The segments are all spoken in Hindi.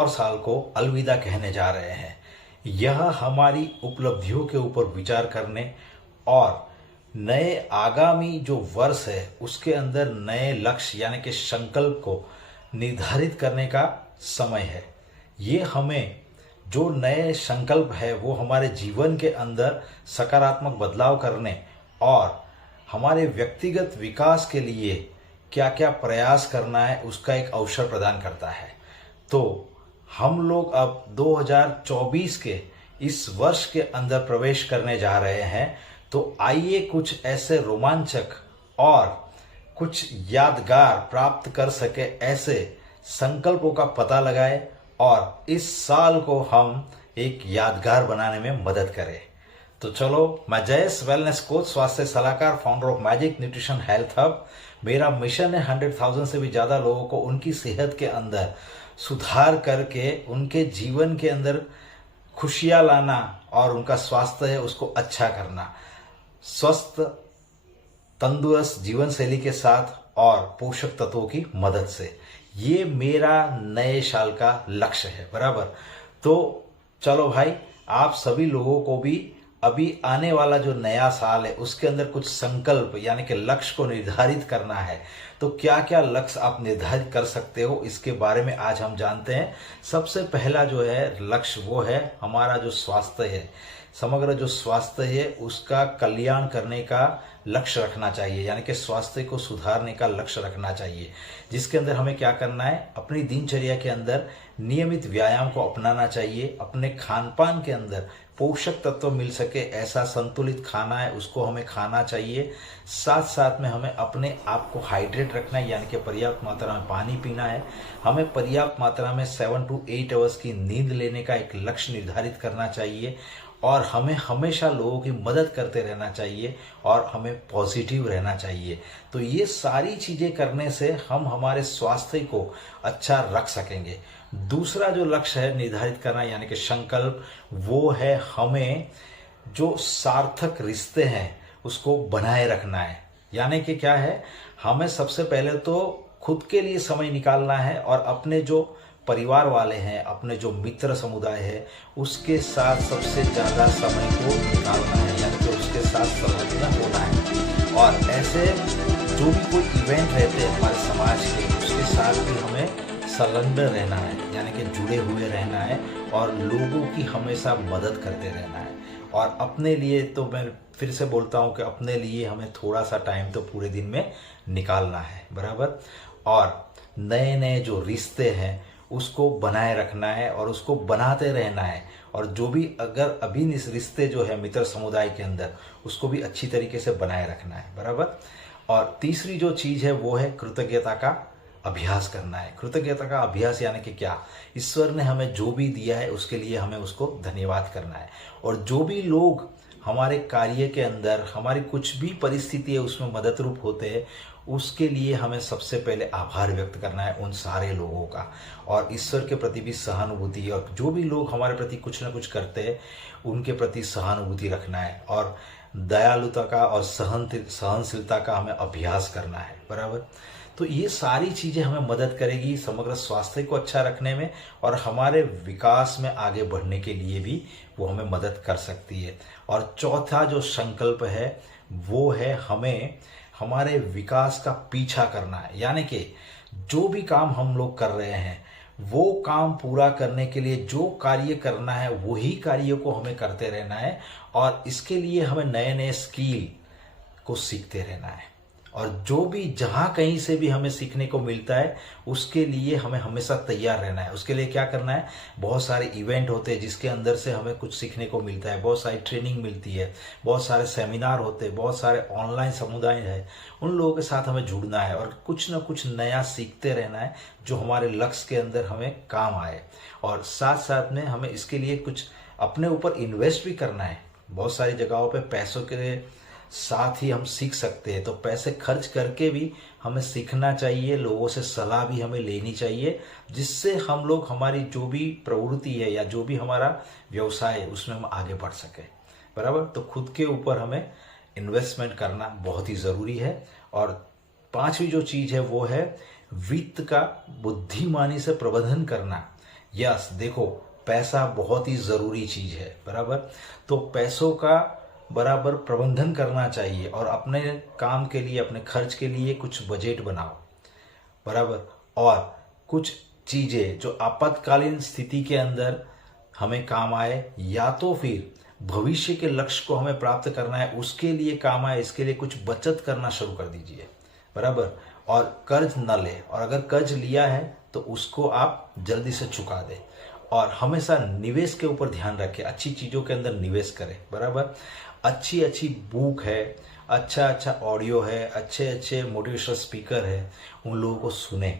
और साल को अलविदा कहने जा रहे हैं। यह हमारी उपलब्धियों के ऊपर विचार करने और नए आगामी जो वर्ष है उसके अंदर नए लक्ष्य यानी कि संकल्प को निर्धारित करने का समय है। ये हमें जो नए संकल्प है वो हमारे जीवन के अंदर सकारात्मक बदलाव करने और हमारे व्यक्तिगत विकास के लिए क्या क्या प्रयास करना है उसका एक अवसर प्रदान करता है। तो हम लोग अब 2024 के इस वर्ष के अंदर प्रवेश करने जा रहे हैं। तो आइए कुछ ऐसे रोमांचक और कुछ यादगार प्राप्त कर सके ऐसे संकल्पों का पता लगाए और इस साल को हम एक यादगार बनाने में मदद करें। तो चलो, मैं जयेश वेलनेस कोच, स्वास्थ्य सलाहकार, founder of magic nutrition health hub. मेरा मिशन है 100,000 से भी ज़्यादा लोगों को उनकी सेहत के अंदर सुधार करके उनके जीवन के अंदर खुशियाँ लाना और उनका स्वास्थ्य है उसको अच्छा करना, स्वस्थ तंदुरुस्त जीवन शैली के साथ और पोषक तत्वों की मदद से। ये मेरा नए साल का लक्ष्य है, बराबर। तो चलो भाई, आप सभी लोगों को भी अभी आने वाला जो नया साल है उसके अंदर कुछ संकल्प यानी कि लक्ष्य को निर्धारित करना है। तो क्या क्या लक्ष्य आप निर्धारित कर सकते हो इसके बारे में आज हम जानते हैं। सबसे पहला जो है लक्ष्य वो है हमारा जो स्वास्थ्य है, समग्र जो स्वास्थ्य है उसका कल्याण करने का लक्ष्य रखना चाहिए, यानी कि स्वास्थ्य को सुधारने का लक्ष्य रखना चाहिए। जिसके अंदर हमें क्या करना है, अपनी दिनचर्या के अंदर नियमित व्यायाम को अपनाना चाहिए। अपने खान पान के अंदर पोषक तत्व मिल सके ऐसा संतुलित खाना है उसको हमें खाना चाहिए। साथ साथ में हमें अपने आप को हाइड्रेट रखना है, यानी कि पर्याप्त मात्रा में पानी पीना है। हमें पर्याप्त मात्रा में 7 to 8 आवर्स की नींद लेने का एक लक्ष्य निर्धारित करना चाहिए और हमें हमेशा लोगों की मदद करते रहना चाहिए और हमें पॉजिटिव रहना चाहिए। तो ये सारी चीज़ें करने से हम हमारे स्वास्थ्य को अच्छा रख सकेंगे। दूसरा जो लक्ष्य है निर्धारित करना यानी कि संकल्प, वो है हमें जो सार्थक रिश्ते हैं उसको बनाए रखना है। यानी कि क्या है, हमें सबसे पहले तो खुद के लिए समय निकालना है और अपने जो परिवार वाले हैं, अपने जो मित्र समुदाय है उसके साथ सबसे ज़्यादा समय को निकालना है, यानी कि उसके साथ संलग्न होना है। और ऐसे जो भी कोई इवेंट रहते हैं हमारे समाज के उसके साथ भी हमें संलग्न रहना है, यानी कि जुड़े हुए रहना है और लोगों की हमेशा मदद करते रहना है। और अपने लिए तो मैं फिर से बोलता हूँ कि अपने लिए हमें थोड़ा सा टाइम तो पूरे दिन में निकालना है, बराबर। और नए नए जो रिश्ते हैं उसको बनाए रखना है और उसको बनाते रहना है। और जो भी अगर अभी रिश्ते जो है मित्र समुदाय के अंदर उसको भी अच्छी तरीके से बनाए रखना है, बराबर। और तीसरी जो चीज़ है वो है कृतज्ञता का अभ्यास करना है। कृतज्ञता का अभ्यास यानी कि क्या, ईश्वर ने हमें जो भी दिया है उसके लिए हमें उसको धन्यवाद करना है। और जो भी लोग हमारे कार्य के अंदर हमारी कुछ भी परिस्थिति है उसमें मदद रूप होते हैं उसके लिए हमें सबसे पहले आभार व्यक्त करना है उन सारे लोगों का। और ईश्वर के प्रति भी सहानुभूति, और जो भी लोग हमारे प्रति कुछ ना कुछ करते हैं उनके प्रति सहानुभूति रखना है। और दयालुता का और सहनशीलता का हमें अभ्यास करना है, बराबर। तो ये सारी चीज़ें हमें मदद करेगी समग्र स्वास्थ्य को अच्छा रखने में और हमारे विकास में आगे बढ़ने के लिए भी वो हमें मदद कर सकती है। और चौथा जो संकल्प है वो है हमें हमारे विकास का पीछा करना है, यानी कि जो भी काम हम लोग कर रहे हैं वो काम पूरा करने के लिए जो कार्य करना है वही कार्य को हमें करते रहना है। और इसके लिए हमें नए नए स्किल को सीखते रहना है। और जो भी जहाँ कहीं से भी हमें सीखने को मिलता है उसके लिए हमें हमेशा तैयार रहना है। उसके लिए क्या करना है, बहुत सारे इवेंट होते हैं जिसके अंदर से हमें कुछ सीखने को मिलता है, बहुत सारी ट्रेनिंग मिलती है, बहुत सारे सेमिनार होते हैं, बहुत सारे ऑनलाइन समुदाय है, उन लोगों के साथ हमें जुड़ना है और कुछ ना कुछ नया सीखते रहना है जो हमारे लक्ष्य के अंदर हमें काम आए। और साथ साथ में हमें इसके लिए कुछ अपने ऊपर इन्वेस्ट भी करना है। बहुत सारी जगहों पे पैसों के साथ ही हम सीख सकते हैं, तो पैसे खर्च करके भी हमें सीखना चाहिए, लोगों से सलाह भी हमें लेनी चाहिए, जिससे हम लोग हमारी जो भी प्रवृत्ति है या जो भी हमारा व्यवसाय है उसमें हम आगे बढ़ सकें, बराबर। तो खुद के ऊपर हमें इन्वेस्टमेंट करना बहुत ही ज़रूरी है। और पांचवी जो चीज़ है वो है वित्त का बुद्धिमानी से प्रबंधन करना, यस, देखो, पैसा बहुत ही जरूरी चीज है, बराबर। तो पैसों का बराबर प्रबंधन करना चाहिए और अपने काम के लिए, अपने खर्च के लिए कुछ बजट बनाओ, बराबर। और कुछ चीजें जो आपातकालीन स्थिति के अंदर हमें काम आए, या तो फिर भविष्य के लक्ष्य को हमें प्राप्त करना है उसके लिए काम आए, इसके लिए कुछ बचत करना शुरू कर दीजिए, बराबर। और कर्ज न ले, और अगर कर्ज लिया है तो उसको आप जल्दी से चुका दें। और हमेशा निवेश के ऊपर ध्यान रखें, अच्छी चीजों के अंदर निवेश करें, बराबर। अच्छी अच्छी बुक है, अच्छा अच्छा ऑडियो है, अच्छे अच्छे मोटिवेशनल स्पीकर है, उन लोगों को सुने।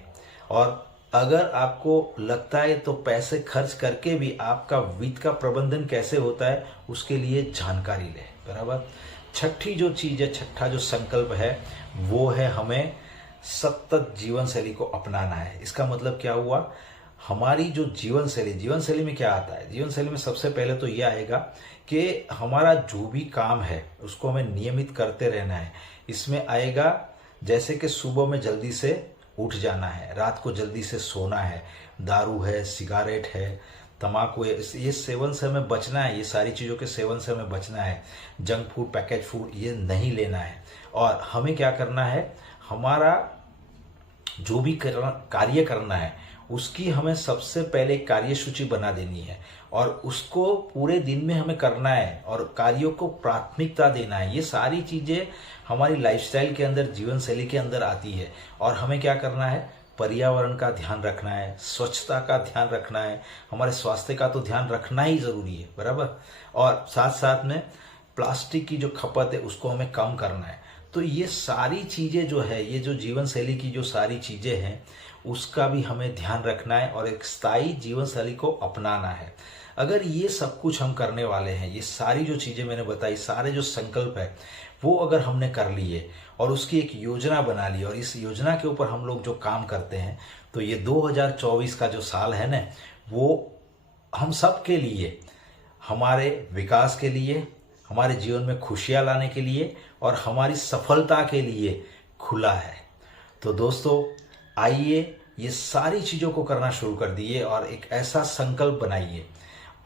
और अगर आपको लगता है तो पैसे खर्च करके भी आपका वित्त का प्रबंधन कैसे होता है उसके लिए जानकारी लें, बराबर। छठी जो चीज है, छठा जो संकल्प है, वो है हमें सतत जीवन शैली को अपनाना है। इसका मतलब क्या हुआ, हमारी जो जीवन शैली में क्या आता है, जीवन शैली में सबसे पहले तो यह आएगा कि हमारा जो भी काम है उसको हमें नियमित करते रहना है। इसमें आएगा जैसे कि सुबह में जल्दी से उठ जाना है, रात को जल्दी से सोना है, दारू है, सिगारेट है, तम्बाकू है, ये सेवन से हमें बचना है, ये सारी चीज़ों के सेवन से हमें बचना है। जंक फूड, पैकेज फूड ये नहीं लेना है। और हमें क्या करना है, हमारा जो भी कार्य करना है उसकी हमें सबसे पहले कार्य सूची बना देनी है और उसको पूरे दिन में हमें करना है और कार्यों को प्राथमिकता देना है। ये सारी चीजें हमारी लाइफस्टाइल के अंदर, जीवन शैली के अंदर आती है। और हमें क्या करना है, पर्यावरण का ध्यान रखना है, स्वच्छता का ध्यान रखना है, हमारे स्वास्थ्य का तो ध्यान रखना ही जरूरी है, बराबर। और साथ साथ में प्लास्टिक की जो खपत है उसको हमें कम करना है। तो ये सारी चीजें जो है, ये जो जीवन शैली की जो सारी चीजें हैं उसका भी हमें ध्यान रखना है और एक स्थायी जीवन शैली को अपनाना है। अगर ये सब कुछ हम करने वाले हैं, ये सारी जो चीजें मैंने बताई, सारे जो संकल्प है वो अगर हमने कर लिए और उसकी एक योजना बना ली और इस योजना के ऊपर हम लोग जो काम करते हैं, तो ये 2024 का जो साल है ना, वो हम सब के लिए, हमारे विकास के लिए, हमारे जीवन में खुशियां लाने के लिए और हमारी सफलता के लिए खुला है। तो दोस्तों, आइए ये सारी चीजों को करना शुरू कर दिए और एक ऐसा संकल्प बनाइए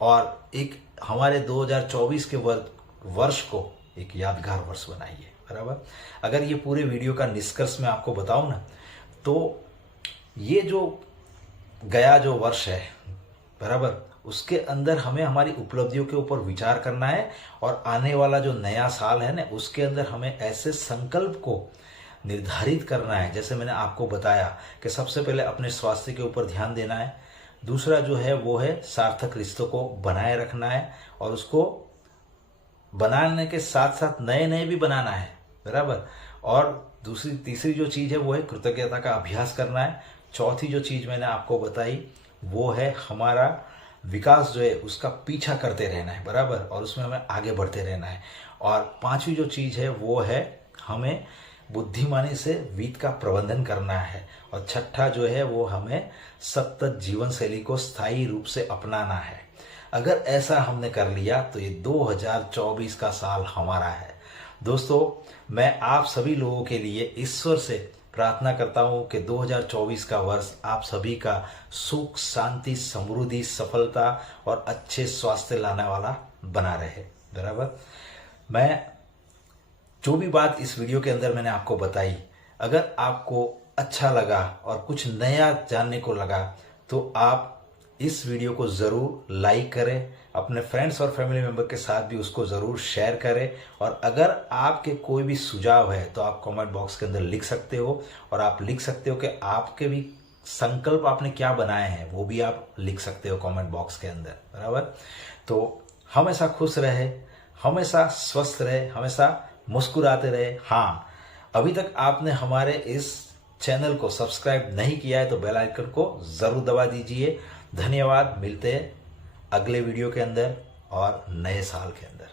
और एक हमारे 2024 के वर्ष को एक यादगार वर्ष बनाइए, बराबर। अगर ये पूरे वीडियो का निष्कर्ष मैं आपको बताऊं ना, तो ये जो गया जो वर्ष है, बराबर, उसके अंदर हमें हमारी उपलब्धियों के ऊपर विचार करना है और आने वाला जो नया साल है ना, उसके अंदर हमें ऐसे संकल्प को निर्धारित करना है। जैसे मैंने आपको बताया कि सबसे पहले अपने स्वास्थ्य के ऊपर ध्यान देना है, दूसरा जो है वो है सार्थक रिश्तों को बनाए रखना है और उसको बनाने के साथ साथ नए नए भी बनाना है, बराबर। और तीसरी जो चीज है वो है कृतज्ञता का अभ्यास करना है। चौथी जो चीज मैंने आपको बताई वो है हमारा विकास जो है उसका पीछा करते रहना है, बराबर, और उसमें हमें आगे बढ़ते रहना है। और पांचवी जो चीज है वो है हमें बुद्धिमानी से वित्त का प्रबंधन करना है। और छठा जो है वो हमें सतत जीवन शैली को स्थायी रूप से अपनाना है। अगर ऐसा हमने कर लिया तो ये 2024 का साल हमारा है। दोस्तों, मैं आप सभी लोगों के लिए ईश्वर से प्रार्थना करता हूं कि 2024 का वर्ष आप सभी का सुख, शांति, समृद्धि, सफलता और अच्छे स्वास्थ्य लाने वाला बना रहे, बराबर। मैं जो भी बात इस वीडियो के अंदर मैंने आपको बताई, अगर आपको अच्छा लगा और कुछ नया जानने को लगा तो आप इस वीडियो को जरूर लाइक करें, अपने फ्रेंड्स और फैमिली मेंबर के साथ भी उसको जरूर शेयर करें। और अगर आपके कोई भी सुझाव है तो आप कमेंट बॉक्स के अंदर लिख सकते हो और आप लिख सकते हो कि आपके भी संकल्प आपने क्या बनाए हैं, वो भी आप लिख सकते हो कमेंट बॉक्स के अंदर, बराबर। तो हमेशा खुश रहे, हमेशा स्वस्थ रहे, हमेशा मुस्कुराते रहे। हाँ, अभी तक आपने हमारे इस चैनल को सब्सक्राइब नहीं किया है तो बेल आइकन को जरूर दबा दीजिए। धन्यवाद। मिलते हैं अगले वीडियो के अंदर और नए साल के अंदर।